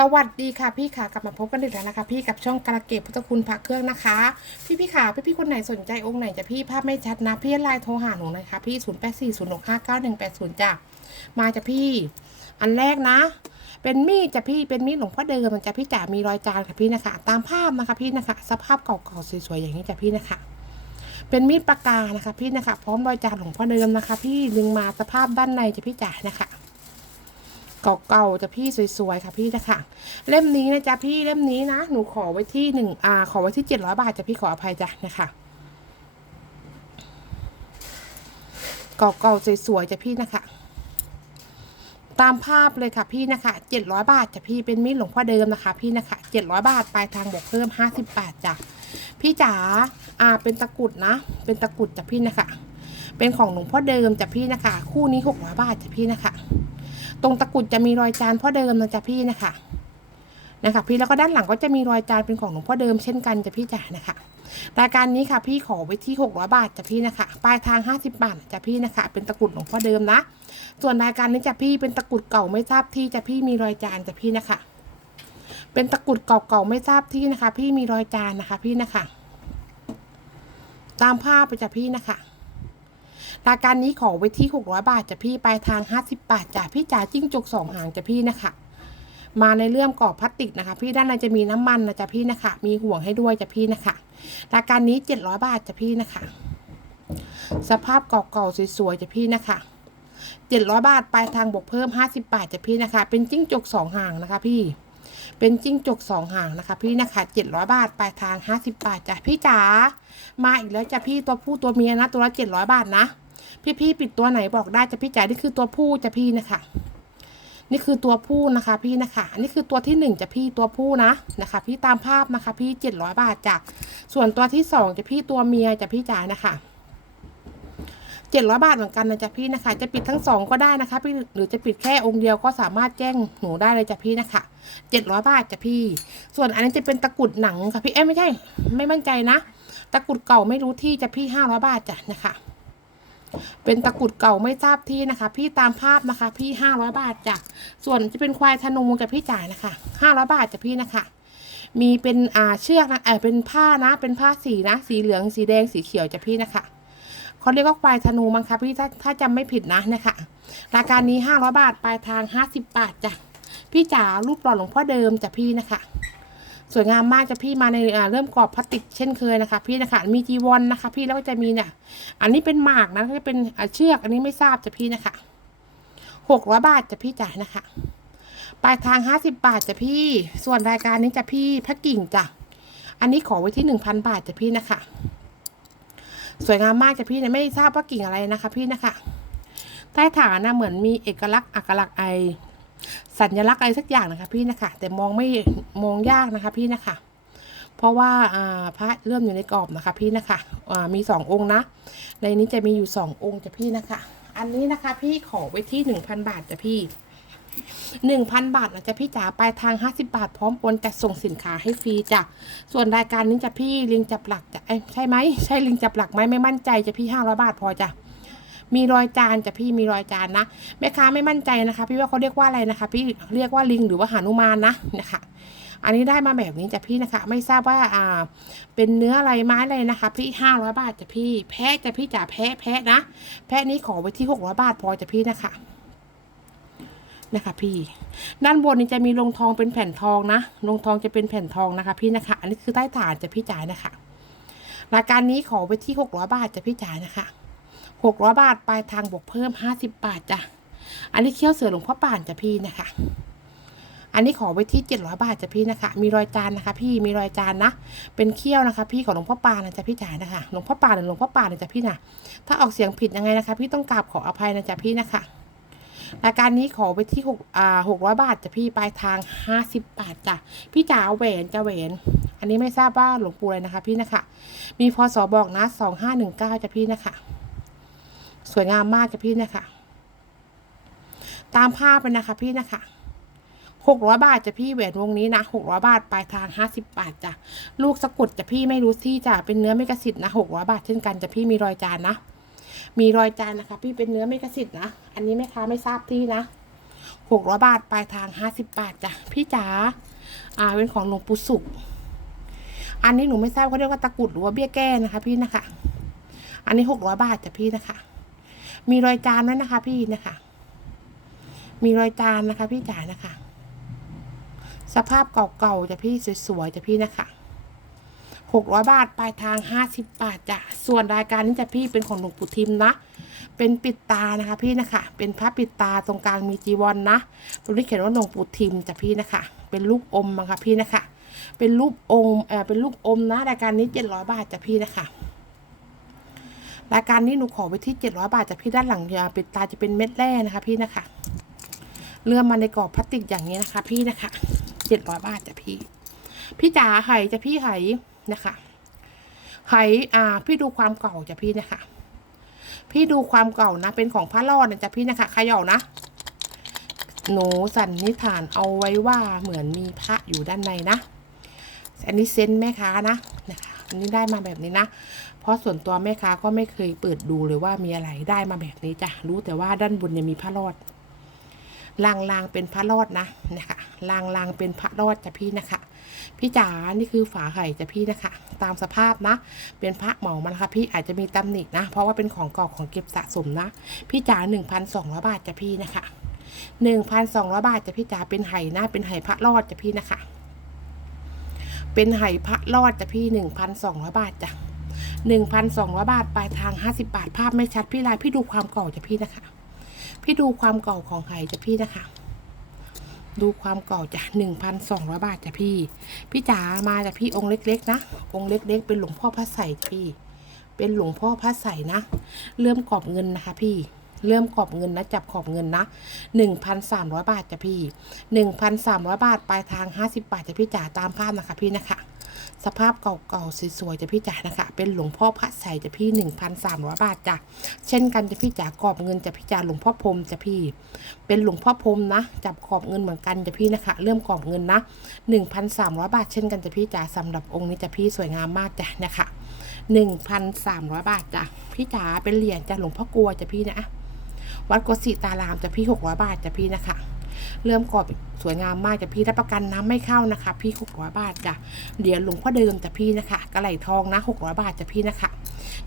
สวัสดีค่ะพี่ค่ะกลับมาพบกันอีกแล้วนะคะ พี่กับช่องกระเก็บพุทธคุณพระเครื่องนะคะ พี่พี่ค่ะพี่พี่คนไหนสนใจองค์ไหนจะพี่ภาพไม่ชัดนะ พี่ไลน์โทรหาหนูเลยค่ะพี่ศูนย์แปดสี่ศูนย์หกห้าเก้าหนึ่งแปดศูนย์จ้ะมาจะพี่ อันแรกนะ เป็นมีดจะพี่เป็นมีดหลวงพ่อเดิมมันจะพี่จ๋ามีรอยจานค่ะพี่นะคะ ตามภาพนะคะพี่นะคะ สภาพเก่าๆสวยๆอย่างนี้จะพี่นะคะ เป็นมีดปากกานะคะ พี่นะคะ พร้อมรอยจานหลวงพ่อเดิมนะคะ พี่ดึงมาสภาพด้านในจะพี่จ๋านะคะ เก่าๆจะพี่สวยๆค่ะพี่นะคะเล่มนี้นะจ๊ะพี่เล่มนี้นะ หนูขอไว้ที่หนึ่งอ่าขอไว้ที่เจ็ดร้อยบาทจะพี่ขออภัยจ้ะนะคะเก่าๆสวยๆจ้ะพี่นะคะ ตามภาพเลยค่ะพี่นะคะเจ็ดร้อยบาทจ้ะพี่เป็นมีดหลวงพ่อเดิมนะคะ พี่นะคะเจ็ดร้อยบาทปลายทางบวกเพิ่มห้าสิบบาทจ้ะพี่จ๋าอ่าเป็นตะกุดนะ เป็นตะกุดจ้ะพี่นะคะ เป็นของหลวงพ่อเดิมจ้ะพี่นะคะ คู่นี้หกร้อยบาทจ้ะพี่นะคะ ตรงตะกรุดจะมีรอยจานพ่อเดิมนะจ๊ะพี่นะคะนะคะพี่แล้วก็ด้านหลังก็จะมีรอยจานเป็นของหลวงพ่อเดิมเช่นกันจ้ะพี่จ๋านะคะรายการนี้ค่ะพี่ขอไว้ที่หกร้อยบาทจ้ะพี่นะคะปลายทางห้าสิบบาทจ้ะพี่นะคะ เป็นตะกรุดหลวงพ่อเดิมนะ ส่วนรายการนี้จ้ะพี่เป็นตะกรุดเก่าไม่ทราบที่จ้ะพี่มีรอยจานจ้ะพี่นะคะ เป็นตะกรุดเก่าๆไม่ทราบที่นะคะ พี่มีรอยจานนะคะ พี่นะคะ ตามภาพไปจ้ะพี่นะคะ รายการนี้ขอไว้ที่ 600 บาทจะพี่ปลายทาง 50 บาทจ้ะพี่จ๋าจิ้งจกสองหางจะพี่นะคะ มาในเรื่องกรอบพลาสติกนะคะ พี่ด้านในจะมีน้ำมันนะจ๊ะพี่นะคะ มีห่วงให้ด้วยจ้ะพี่นะคะรายการนี้ 700 บาทจ้ะพี่นะคะ สภาพเก่าๆสวยๆจ้ะพี่นะคะ700 บาทปลายทางบวกเพิ่ม 50 บาทจ้ะพี่นะคะ เป็นจิ้งจกสองหางนะคะพี่เป็นจิ้งจกสองหางนะคะ พี่นะคะ700บาทปลายทาง50บาทจ้ะพี่จ๋ามาอีกแล้วจ้ะพี่ตัวผู้ตัวเมียนะ ตัวละ700บาทนะ พี่พี่ปิดตัวไหนบอกได้จะพี่จ๋านี่คือตัวผู้จะพี่นะคะนี่คือตัวผู้นะคะพี่นะคะอันนี้คือตัวที่หนึ่งจะพี่ตัวผู้นะนะคะ พี่ตามภาพนะคะ พี่เจ็ดร้อยบาทจ้ะส่วนตัวที่สองจะพี่ตัวเมียจะพี่จ๋านะคะเจ็ดร้อยบาทเหมือนกันนะจ๊ะพี่นะคะ จะปิดทั้งสองก็ได้นะคะพี่หรือจะปิดแค่องค์เดียวก็สามารถแจ้งหนูได้เลยจ้ะพี่นะคะเจ็ดร้อยบาทจ้ะพี่ ส่วนอันนี้จะเป็นตะกุดหนังค่ะพี่เอ้ไม่ใช่ ไม่มั่นใจนะ ตะกุดเก่าไม่รู้ที่จะพี่ห้าร้อยบาทจ้ะนะคะ เป็นตะกรุดเก่าไม่ทราบที่นะคะ พี่ตามภาพนะคะ พี่ห้าร้อยบาทจ้ะส่วนจะเป็นควายธนูกับพี่จ่ายนะคะห้าร้อยบาทจ้ะพี่นะคะ มีเป็นอ่าเชือกนะเออเป็นผ้านะ เป็นผ้าสีนะ สีเหลืองสีแดงสีเขียวจ้ะพี่นะคะเขาเรียกว่าควายธนูมั้งคะพี่ถ้าถ้าจำไม่ผิดนะนะคะรายการนี้ห้าร้อยบาทปลายทางห้าสิบบาทจ้ะพี่จ๋ารูปหล่อหลวงพ่อเดิมจ้ะพี่นะคะ สวยงามมากจะพี่มาในเริ่มกรอบพลาสติกเช่นเคยนะคะ พี่นะคะมีจีวรนนะคะ พี่แล้วก็จะมีเนี่ย อันนี้เป็นหมากนะก็เป็นเชือกอันนี้ไม่ทราบจะพี่นะคะหกร้อยบาทจะพี่จ่ายนะคะปลายทางห้าสิบบาทจะพี่ ส่วนรายการนี้จะพี่พ็กกิ่งจ้ะอันนี้ขอไว้ที่หนึ่งพันบาทจะพี่นะคะ สวยงามมากจะพี่เนี่ยไม่ทราบว่ากิ่งอะไรนะคะ พี่นะคะใต้ฐานนะเหมือนมีเอกลักษณ์อักลักษณ์ไอ สัญลักษณ์อะไรสักอย่างนะคะ พี่นะคะ แต่มองไม่มองยากนะคะ พี่นะคะ เพราะว่าพระเริ่มอยู่ในกรอบนะคะ พี่นะคะอ่ามีสององค์นะ ในนี้จะมีอยู่สององค์จ้ะพี่นะคะ อันนี้นะคะ พี่ขอไว้ที่หนึ่งพันบาทจ้ะพี่หนึ่งพันบาทนะจ๊ะพี่จ๋าปลายทางห้าสิบาท พร้อมโอนจัดส่งสินค้าให้ฟรีจ้ะส่วนรายการนี้จะพี่ลิงจับหลักจะใช่ไหมใช่ลิงจับหลักไหมไม่มั่นใจจะพี่ห้าร้อยบาทพอจ้ะ มีรอยจานจะพี่มีรอยจานนะแม่ค้าไม่มั่นใจนะคะ พี่ว่าเขาเรียกว่าอะไรนะคะ พี่เรียกว่าลิงหรือว่าหานุมานนะนะคะอันนี้ได้มาแบบนี้จ้ะพี่นะคะ ไม่ทราบว่าอ่า เป็นเนื้ออะไรไม้อะไรนะคะ พี่ห้าร้อยบาทจ้ะพี่ แพะจ้ะพี่จ๋าแพะแพะนะ แพะนี้ขอไว้ที่หกร้อยบาทพอจ้ะพี่นะคะ นะคะ พี่ ด้านบนนี้จะมีลงทองเป็นแผ่นทองนะลงทองจะเป็นแผ่นทองนะคะ พี่นะคะ อันนี้คือใต้ฐานจ้ะพี่จ๋านะคะรายการนี้ขอไว้ที่หกร้อยบาทจ้ะพี่จ๋านะคะ หกร้อยบาท ปลายทางบวกเพิ่มห้าสิบบาทจ้ะ อันนี้เขี้ยวเสือหลวงพ่อป่านจ้ะพี่นะคะ อันนี้ขอไว้ที่เจ็ดร้อยบาทจ้ะพี่นะคะ มีรอยจานนะคะ พี่ มีรอยจานนะ เป็นเขี้ยวนะคะ พี่ของหลวงพ่อป่านนะจ๊ะพี่จ๋านะคะ หลวงพ่อป่านหรือหลวงพ่อป่านนะจ๊ะพี่นะ ถ้าออกเสียงผิดยังไงนะคะ พี่ต้องกราบขออภัยนะจ๊ะพี่นะคะรายการนี้ขอไปที่หกอ่าหกร้อยบาทจ้ะพี่ปลายทางห้าสิบบาทจ้ะพี่จ๋าแหวนจะแหวน อันนี้ไม่ทราบว่าหลวงปู่อะไรนะคะ พี่นะคะ มีพศบอกนะสองห้าหนึ่งเก้าจ้ะพี่นะคะ สวยงามมากจ้ะพี่นะคะ ตามภาพไปนะคะ พี่นะคะหกร้อยบาทจะพี่แหวนวงนี้นะหกร้อยบาทปลายทางห้าสิบบาทจ้ะลูกสะกดจะพี่ไม่รู้ที่จ้ะเป็นเนื้อไม่กระสิทธ์นะหกร้อยบาทเช่นกันจะพี่มีรอยจานนะมีรอยจานนะคะ พี่เป็นเนื้อไม่กระสิทธ์นะอันนี้แม่ค้าไม่ทราบที่นะหกร้อยบาทปลายทางห้าสิบบาทจ้ะพี่จ๋าอ่าเป็นของหลวงปู่สุข อันนี้หนูไม่ทราบเขาเรียกว่าตะกุดหรือว่าเบี้ยแก้นะคะ พี่นะคะ อันนี้หกร้อยบาทจ้ะพี่นะคะ มีรอยจานด้วยนะคะ พี่นะคะ มีรอยจานนะคะ พี่จ๋านะคะ สภาพเก่าๆจะพี่สวยๆจะพี่นะคะหกร้อยบาทปลายทางห้าสิบบาทจ้ะส่วนรายการนี้จะพี่เป็นของหลวงปู่ทิมนะ เป็นปิดตานะคะพี่นะคะ เป็นพระปิดตาตรงกลางมีจีวรนนะตรงนี้เขียนว่าหลวงปู่ทิมจ้ะพี่นะคะ เป็นลูกอมนะคะพี่นะคะ เป็นรูปองค์เออเป็นลูกอมนะรายการนี้เจ็ดร้อยบาทจ้ะพี่นะคะ รายการนี้หนูขอไว้ที่เจ็ดร้อยบาทจ้ะพี่ด้านหลังยาปิดตาจะเป็นเม็ดแร่นะคะ พี่นะคะเลื่อมมาในกรอบพลาสติกอย่างนี้นะคะ พี่นะคะเจ็ดร้อยบาทจ้ะพี่ พี่จ๋าไห่จะพี่ไห่นะคะไห่อ่า พี่ดูความเก่าจ้ะพี่นะคะ พี่ดูความเก่านะ เป็นของพระรอดนะจ๊ะพี่นะคะขย่านะหนูสันนิษฐานเอาไว้ว่าเหมือนมีพระอยู่ด้านในนะ อันนี้เซนแม่ค้านะนะคะ อันนี้ได้มาแบบนี้นะ เพราะส่วนตัวแม่ค้าก็ไม่เคยเปิดดูเลยว่ามีอะไรได้มาแบบนี้จ้ะรู้แต่ว่าด้านบนเนี่ยมีพระรอดลางลางๆเป็นพระรอดนะนะคะลางลางๆเป็นพระรอดจ้ะพี่นะคะ พี่จ๋านี่คือฝาไข่จ้ะพี่นะคะ ตามสภาพนะ เป็นพระเหมามันนะคะพี่อาจจะมีตำหนินะ เพราะว่าเป็นของเก่าของเก็บสะสมนะ พี่จ๋าหนึ่งพันสองร้อยบาทจ้ะพี่นะคะหนึ่งพันสองร้อยบาทจ้ะพี่จ๋าเป็นไห่นะเป็นไห่พระรอดจ้ะพี่นะคะ เป็นไห่พระรอดจ้ะพี่หนึ่งพันสองร้อยบาทจ้ะ หนึ่งพันสองร้อยบาท ปลายทางห้าสิบาท ภาพไม่ชัดพี่ลายพี่ดูความเก่าจ้ะพี่นะคะ พี่ดูความเก่าของไห่จ้ะพี่นะคะ ดูความเก่าจ้ะหนึ่งพันสองร้อยบาทจ้ะพี่ พี่จ๋ามาจากพี่องค์เล็ก ๆ นะ องค์เล็ก ๆ เป็นหลวงพ่อพระใสจ้ะพี่ เป็นหลวงพ่อพระใส่นะ เริ่มกรอบเงินนะคะ พี่เริ่มกรอบเงินนะ จับขอบเงินนะหนึ่งพันสามร้อยบาทจ้ะพี่หนึ่งพันสามร้อยบาท ปลายทางห้าสิบาทจ้ะพี่จ๋าตามภาพนะคะพี่นะคะ สภาพเก่าๆสวยๆจะพี่จ๋านะคะ เป็นหลวงพ่อพระใสจะพี่หนึ่งพันสามร้อยบาทจ้ะเช่นกันจะพี่จ๋ากรอบเงินจะพี่จ๋าหลวงพ่อพรมจะพี่ เป็นหลวงพ่อพรมนะ จับขอบเงินเหมือนกันจะพี่นะคะ เริ่มขอบเงินนะหนึ่งพันสามร้อยบาท เช่นกันจะพี่จ๋าสำหรับองค์นี้จะพี่สวยงามมากจ้ะนะคะหนึ่งพันสามร้อยบาทจ้ะพี่จ๋าเป็นเหรียญจ้ะหลวงพ่อกลัวจ้ะพี่นะวัดโกสิตารามจะพี่หกร้อยบาทจะพี่นะคะ เริ่มกรอบสวยงามมากจ้ะพี่รับประกันน้ำไม่เข้านะคะ พี่หกร้อยบาทจ้ะเหรียญหลวงพ่อเดิมจ้ะพี่นะคะกระไหลทองนะหกร้อยบาทจ้ะพี่นะคะ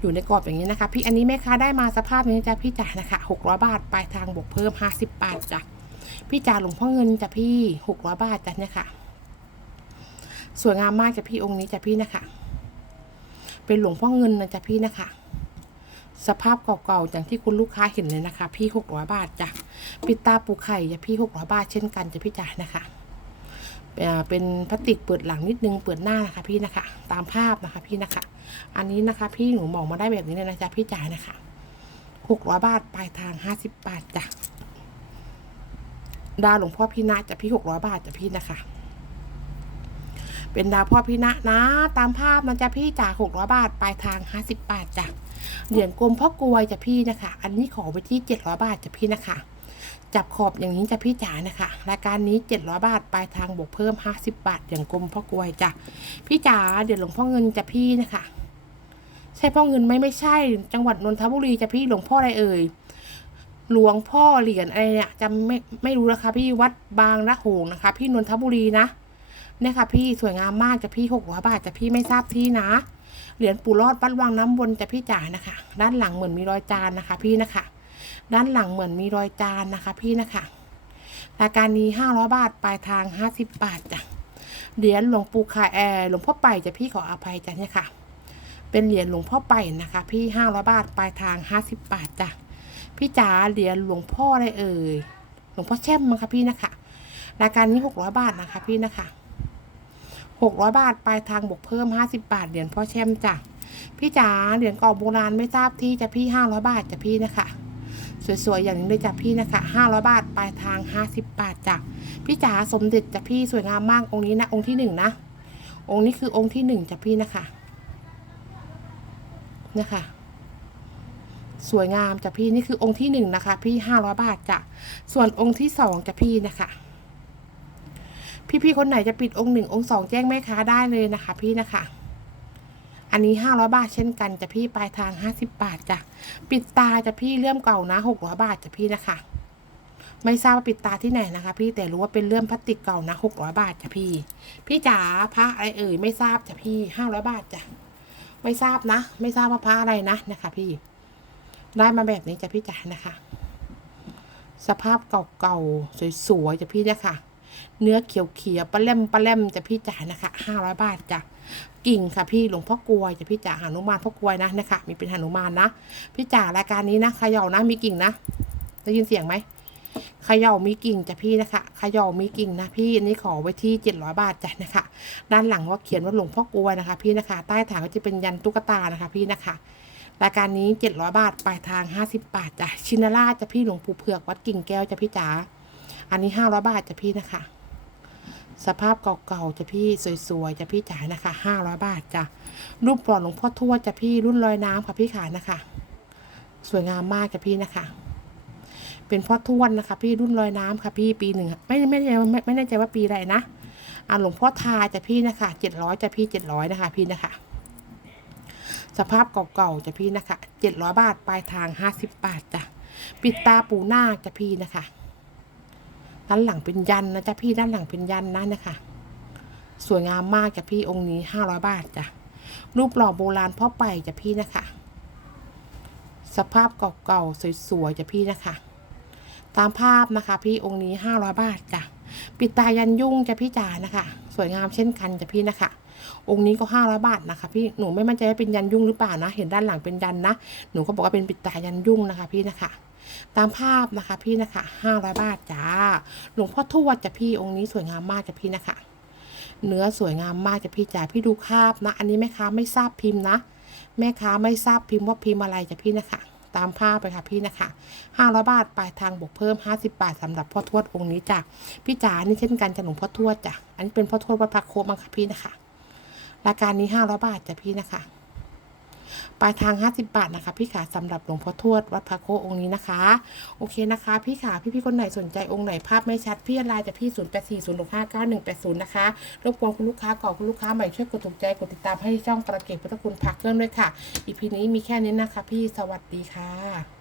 อยู่ในกรอบอย่างนี้นะคะ พี่อันนี้แม่ค้าได้มาสภาพนี้จ้ะพี่จ๋านะคะหกร้อยบาทปลายทางบวกเพิ่มห้าสิบบาทจ้ะพี่จ่าหลวงพ่อเงินจ้ะพี่หกร้อยบาทจ้ะเนี่ยค่ะสวยงามมากจ้ะพี่องค์นี้จ้ะพี่นะคะ เป็นหลวงพ่อเงินนะจ้ะพี่นะคะ สภาพเก่าๆอย่างที่คุณลูกค้าเห็นเลยนะคะ พี่หกร้อยบาทจ้ะปิดตาปูไข่จ้ะพี่หกร้อยบาทเช่นกันจ้ะพี่จ๋านะคะเป็นพลาสติกเปิดหลังนิดนึงเปิดหน้านะคะพี่นะคะ ตามภาพนะคะพี่นะคะ อันนี้นะคะพี่หนูมองมาได้แบบนี้เลยนะจ๊ะพี่จ๋านะคะหกร้อยบาทปลายทางห้าสิบบาทจ้ะดาวหลวงพ่อพี่นะจะพี่หกร้อยบาทจะพี่นะคะ เป็นดาวพ่อพี่นะนะ ตามภาพมันจะพี่จาหกร้อยบาทปลายทางห้าสิบบาทจ้ะ เหรียญกลมพ่อกลวยจะพี่นะคะ อันนี้ขอไปที่เจ็ดร้อยบาทจะพี่นะคะ จับขอบอย่างนี้จะพี่จ๋านะคะ รายการนี้เจ็ดร้อยบาทปลายทางบวกเพิ่มห้าสิบบาทอย่างกลมพ่อกลวยจ้ะพี่จ๋าเดี๋ยวหลวงพ่อเงินจะพี่นะคะ ใช่พ่อเงินไหมไม่ใช่ จังหวัดนนทบุรีจะพี่หลวงพ่ออะไรเอ่ยหลวงพ่อเหรียญอะไรเนี่ยจำไม่ไม่รู้นะคะ พี่วัดบางละโหงนะคะ พี่นนทบุรีนะเนี่ยค่ะพี่สวยงามมากจะพี่หกร้อยบาทจะพี่ไม่ทราบที่นะ เหรียญปู่รอดวัดวังน้ำวนจะพี่จ๋านะคะ ด้านหลังเหมือนมีรอยจานนะคะ พี่นะคะ ด้านหลังเหมือนมีรอยจานนะคะ พี่นะคะรายการนี้ห้าร้อยบาทปลายทางห้าสิบบาทจ้ะเหรียญหลวงปู่คายแอร์หลวงพ่อไปจะพี่ขออภัยจ้ะเนี่ยค่ะ เป็นเหรียญหลวงพ่อไปนะคะ พี่ห้าร้อยบาทปลายทางห้าสิบบาทจ้ะพี่จ๋าเหรียญหลวงพ่ออะไรเอ่ยหลวงพ่อแช่มมั้งคะพี่นะคะรายการนี้หกร้อยบาทนะคะ พี่นะคะ หกร้อยบาท ปลายทางบวกเพิ่มห้าสิบาท เหรียญพ่อแช่มจ้ะ พี่จ๋า เหรียญกรอบโบราณไม่ทราบที่จะพี่ห้าร้อยบาทจะพี่นะคะ สวยๆ อย่างนี้เลยจ้ะพี่นะคะห้าร้อยบาท ปลายทางห้าสิบบาทจ้ะ พี่จ๋า สมเด็จจ้ะพี่ สวยงามมาก องค์นี้นะ องค์ที่หนึ่งนะ องค์นี้คือองค์ที่หนึ่งจ้ะพี่นะคะนี่ยค่ะสวยงามจ้ะพี่ นี่คือองค์ที่หนึ่งนะคะ พี่ห้าร้อยบาทจ้ะ ส่วนองค์ที่สองจ้ะพี่นะคะ พี่ๆคนไหนจะปิดองค์หนึ่งองค์สองแจ้งแม่ค้าได้เลยนะคะ พี่นะคะ อันนี้ห้าร้อยบาทเช่นกันจะพี่ปลายทางห้าสิบบาทจ้ะปิดตาจะพี่เลื่อมเก่านะหกร้อยบาทจะพี่นะคะ ไม่ทราบว่าปิดตาที่ไหนนะคะ พี่แต่รู้ว่าเป็นเรื่องพลาสติกเก่านะหกร้อยบาทจ้ะพี่ พี่จ๋าพระอะไรเอ่ยไม่ทราบจ้ะพี่ห้าร้อยบาทจ้ะไม่ทราบนะ ไม่ทราบว่าพระอะไรนะนะคะ พี่ ได้มาแบบนี้จ้ะพี่จ๋านะคะ สภาพเก่าๆสวยๆจ้ะพี่นี่ยค่ะ เนื้อเขียวๆปลาแลมปลาแลมจะพี่จ๋านะคะห้าร้อยบาทจ้ะกิ่งค่ะพี่หลวงพ่อกลวยจะพี่จ๋าหานุมานพ่อกลวยนะนะคะมีเป็นหานุมานนะพี่จ๋ารายการนี้นะขย่านะมีกิ่งนะได้ยินเสียงไหมขย่ามีกิ่งจ้ะพี่นะคะขย่ามีกิ่งนะพี่อันนี้ขอไว้ที่เจ็ดร้อยบาทจ้ะนะคะ ด้านหลังก็เขียนว่าหลวงพ่อกลวยนะคะ พี่นะคะ ใต้ฐานก็จะเป็นยันตุ๊กตานะคะ พี่นะคะรายการนี้เจ็ดร้อยบาท ปลายทางห้าสิบบาทจ้ะ ชินาราจะพี่หลวงปู่เผือกวัดกิ่งแก้วจ้ะพี่จ๋า อันนี้ห้าร้อยบาทจ้ะพี่นะคะ สภาพเก่าๆจะพี่สวยๆจะพี่จ๋ายนะคะห้าร้อยบาทจ้ะรูปหล่อหลวงพ่อทวดจะพี่รุ่นลอยน้ำค่ะพี่ขานะคะ สวยงามมากจ้ะพี่นะคะ เป็นพ่อทวดนะคะ พี่รุ่นลอยน้ำค่ะพี่ปีหนึ่งไม่ไม่ไม่ไม่แน่ใจว่าปีอะไรนะอ่าหลวงพ่อทาจ้ะพี่นะคะเจ็ดร้อยจ้ะพี่เจ็ดร้อยนะคะ พี่นะคะสภาพเก่าๆจ้ะพี่นะคะเจ็ดร้อยบาท ปลายทางห้าสิบบาทจ้ะ ปิดตาปูหน้าจ้ะพี่นะคะ ด้านหลังเป็นยันนะจ๊ะพี่ด้านหลังเป็นยันนะนะคะสวยงามมากจ้ะพี่องค์นี้ห้าร้อยบาทจ้ะรูปหล่อโบราณพ่อไปจ้ะพี่นะคะ สภาพเก่าๆสวยๆจ้ะพี่นะคะ ตามภาพนะคะ พี่องค์นี้ห้าร้อยบาทจ้ะปิดตายันยุ่งจ้ะพี่จ๋านะคะ สวยงามเช่นกันจ้ะพี่นะคะองค์นี้ก็ห้าร้อยบาทนะคะพี่หนูไม่มั่นใจว่าเป็นยันยุ่งหรือเปล่านะ เห็นด้านหลังเป็นยันนะหนูก็บอกว่าเป็นปิดตายันยุ่งนะคะ พี่นะคะ ตามภาพนะคะพี่นะคะห้าร้อยบาทจ้า หลวงพ่อทวดจ้ะพี่องค์นี้สวยงามมากจ้ะพี่นะคะ เนื้อสวยงามมากจ้ะพี่จ๋าพี่ดูคาบนะ อันนี้แม่ค้าไม่ทราบพิมพ์นะ แม่ค้าไม่ทราบพิมพ์ว่าพิมพ์อะไรจ้ะพี่นะคะ ตามภาพไปค่ะพี่นะคะห้าร้อยบาทปลายทางบวกเพิ่มห้าสิบาทสำหรับพ่อทวดองค์นี้จ้ะพี่จ๋านี่เช่นกันจ้ะหลวงพ่อทวดจ้ะอันนี้เป็นพ่อทวดวัดพระโคมังค่ะพี่นะคะ รายการนี้ห้าร้อยบาทจ้ะพี่นะคะ ปลายทาง 50 บาทนะคะ พี่ขาสำหรับหลวงพ่อทวดวัดพระโคองค์นี้นะคะ โอเคนะคะ พี่ขาพี่พี่ๆคนไหนสนใจองค์ไหนภาพไม่ชัด พี่ไลน์จะพี่ 0 8 4 0 6 5 9 1 8 0 นะคะรบกวนคุณลูกค้าก่อคุณลูกค้าใหม่ช่วยกดถูกใจกดติดตามให้ช่องประเกตพุทธคุณพักเครื่องด้วยค่ะอีพีนี้มีแค่นี้นะคะ พี่สวัสดีค่ะ